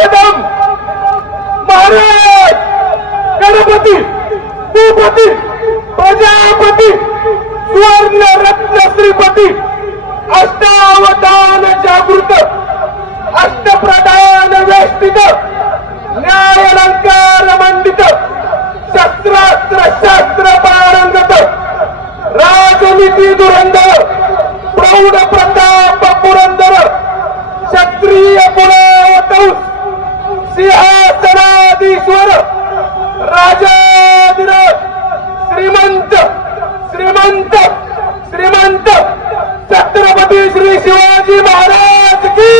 कदम महाराज गणपती भूपती प्रजापती सुवर्ण रत्न श्रीपती अष्टावधान जागृत अष्टप्रधान वेष्टित न्यायालंकार मंडित शस्त्रास्त्र शास्त्र पारंगत राजनीती धुरंधर प्रौढ प्रताप पुरंदर क्षत्रिय कुलावतंस सिंहासनाधीश्वर राजाधिराज श्रीमंत श्रीमंत श्रीमंत छत्रपती श्री शिवाजी महाराज की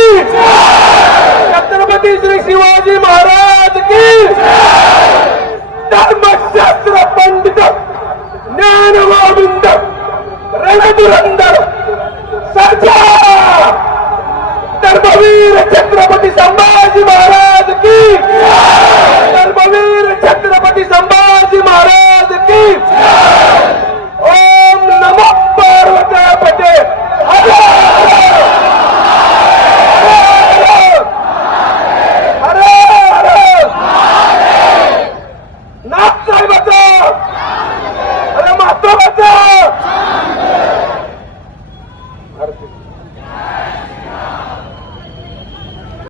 छत्रपती श्री शिवाजी महाराज की धर्मशास्त्र पंडित ज्ञानगोविंद रणधुरंधर सर्जा धर्मवीर छत्रपती संभाजी महाराज की धर्मवीर छत्रपती संभाजी महाराज की ओम नमो पार्वती पते हर नाथ साहेबाचा अरे महात्मा